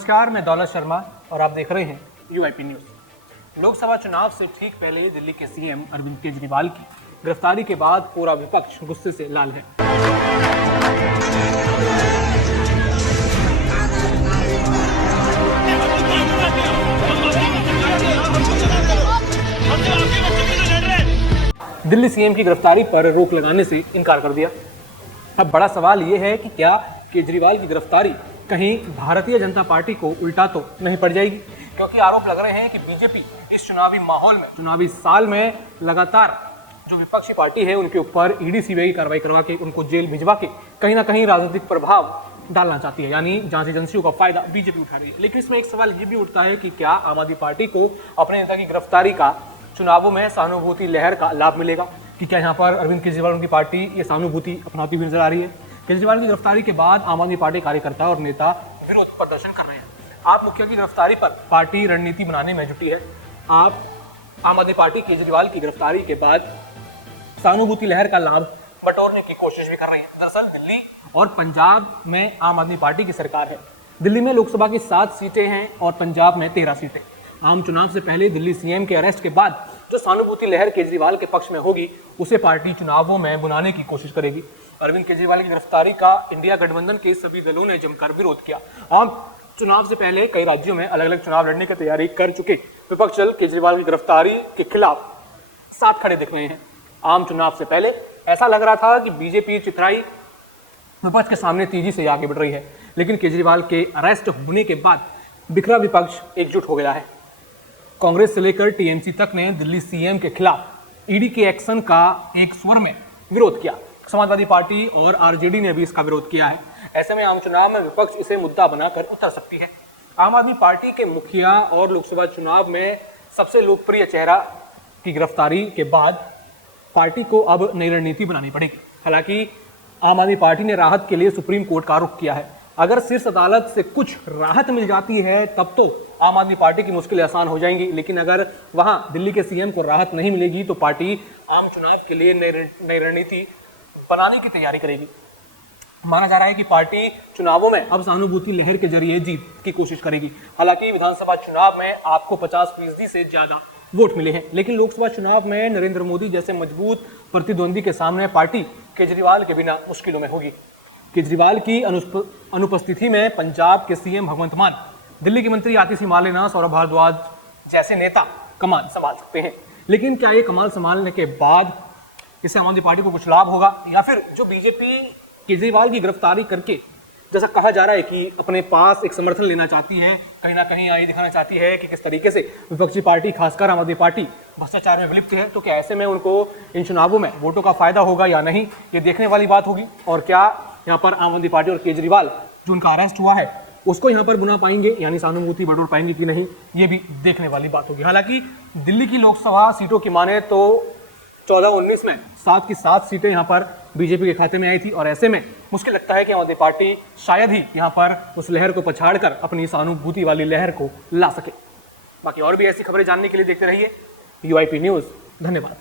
नमस्कार, मैं दौलत शर्मा और आप देख रहे हैं यूआईपी न्यूज़। लोकसभा चुनाव से ठीक पहले दिल्ली के सीएम अरविंद केजरीवाल की गिरफ्तारी के बाद पूरा विपक्ष गुस्से से लाल है। दिल्ली सीएम की गिरफ्तारी पर रोक लगाने से इनकार कर दिया। अब बड़ा सवाल ये है कि क्या केजरीवाल की गिरफ्तारी कहीं भारतीय जनता पार्टी को उल्टा तो नहीं पड़ जाएगी, क्योंकि आरोप लग रहे हैं कि बीजेपी इस चुनावी माहौल में, चुनावी साल में लगातार जो विपक्षी पार्टी है उनके ऊपर ईडी सीबीआई की कार्रवाई करवा के उनको जेल भिजवा के कहीं ना कहीं राजनीतिक प्रभाव डालना चाहती है, यानी जांच एजेंसियों का फायदा बीजेपी उठा रही है। लेकिन इसमें एक सवाल ये भी उठता है कि क्या आम आदमी पार्टी को अपने नेता की गिरफ्तारी का चुनावों में सहानुभूति लहर का लाभ मिलेगा, कि क्या यहाँ पर अरविंद केजरीवाल उनकी पार्टी ये सहानुभूति अपनाती हुई नजर आ रही है। केजरीवाल की गिरफ्तारी के बाद आम आदमी पार्टी कार्यकर्ता और नेता विरोध प्रदर्शन कर रहे हैं। आप मुखिया की गिरफ्तारी पर पार्टी रणनीति बनाने में जुटी है। आप आम आदमी पार्टी केजरीवाल की गिरफ्तारी के बाद सहानुभूति लहर का लाभ बटोरने की कोशिश भी कर रही है। दरअसल दिल्ली और पंजाब में आम आदमी पार्टी की सरकार है। दिल्ली में लोकसभा की 7 सीटें हैं और पंजाब में 13 सीटें। आम चुनाव से पहले दिल्ली सीएम के अरेस्ट के बाद जो सहानुभूति लहर केजरीवाल के पक्ष में होगी, उसे पार्टी चुनावों में बुलाने की कोशिश करेगी। अरविंद केजरीवाल की गिरफ्तारी का इंडिया गठबंधन के सभी दलों ने जमकर विरोध किया। आम चुनाव से पहले कई राज्यों में अलग अलग चुनाव लड़ने की तैयारी कर चुके विपक्ष दल केजरीवाल की गिरफ्तारी के खिलाफ साथ खड़े दिख रहे हैं। आम चुनाव से पहले ऐसा लग रहा था कि बीजेपी चितराई विपक्ष के सामने तेजी से आगे बढ़ रही है, लेकिन केजरीवाल के अरेस्ट होने के बाद बिखरा विपक्ष एकजुट हो गया है। कांग्रेस से लेकर टीएमसी तक ने दिल्ली सीएम के खिलाफ ईडी के एक्शन का एक स्वर में विरोध किया। समाजवादी पार्टी और आरजेडी ने भी इसका विरोध किया है। ऐसे में आम चुनाव में विपक्ष इसे मुद्दा बनाकर उतर सकती है। आम आदमी पार्टी के मुखिया और लोकसभा चुनाव में सबसे लोकप्रिय चेहरा की गिरफ्तारी के बाद पार्टी को अब नई रणनीति बनानी पड़ेगी। हालांकि आम आदमी पार्टी ने राहत के लिए सुप्रीम कोर्ट का रुख किया है। अगर शीर्ष अदालत से कुछ राहत मिल जाती है तब तो आम आदमी पार्टी की मुश्किलें आसान हो जाएंगी, लेकिन अगर वहां दिल्ली के सीएम को राहत नहीं मिलेगी तो पार्टी आम चुनाव के लिए नई रणनीति बनाने की तैयारी करेगी। माना जा रहा है कि पार्टी चुनावों में अब सहानुभूति लहर के जरिए जीत की कोशिश करेगी। हालांकि विधानसभा चुनाव में आपको 50% से ज्यादा वोट मिले हैं, लेकिन लोकसभा चुनाव में नरेंद्र मोदी जैसे मजबूत प्रतिद्वंदी के सामने पार्टी केजरीवाल के बिना मुश्किलों में होगी। केजरीवाल की अनुपस्थिति में पंजाब के सीएम भगवंत मान, दिल्ली के मंत्री आतिशी मालेना, सौरभ भारद्वाज जैसे नेता कमान संभाल सकते हैं। लेकिन क्या ये कमान संभालने के बाद इससे आम आदमी पार्टी को कुछ लाभ होगा, या फिर जो बीजेपी केजरीवाल की गिरफ्तारी करके जैसा कहा जा रहा है कि अपने पास एक समर्थन लेना चाहती है, कहीं ना कहीं आई दिखाना चाहती है कि किस तरीके से विपक्षी पार्टी खासकर आम आदमी पार्टी भ्रष्टाचार में विलिप्त है, तो क्या ऐसे में उनको इन चुनावों में वोटों का फायदा होगा या नहीं, ये देखने वाली बात होगी। और क्या यहाँ पर आम आदमी पार्टी और केजरीवाल जो उनका अरेस्ट हुआ है उसको यहाँ पर बुला पाएंगे, यानी सहानुभूति बटोर पाएंगे कि नहीं, ये भी देखने वाली बात होगी। हालांकि दिल्ली की लोकसभा सीटों की माने तो 14-19 में 7 की 7 सीटें यहाँ पर बीजेपी के खाते में आई थी, और ऐसे में मुश्किल लगता है कि आम आदमी पार्टी शायद ही यहाँ पर उस लहर को पछाड़कर अपनी सहानुभूति वाली लहर को ला सके। बाकी और भी ऐसी खबरें जानने के लिए देखते रहिए यूआईपी न्यूज़। धन्यवाद।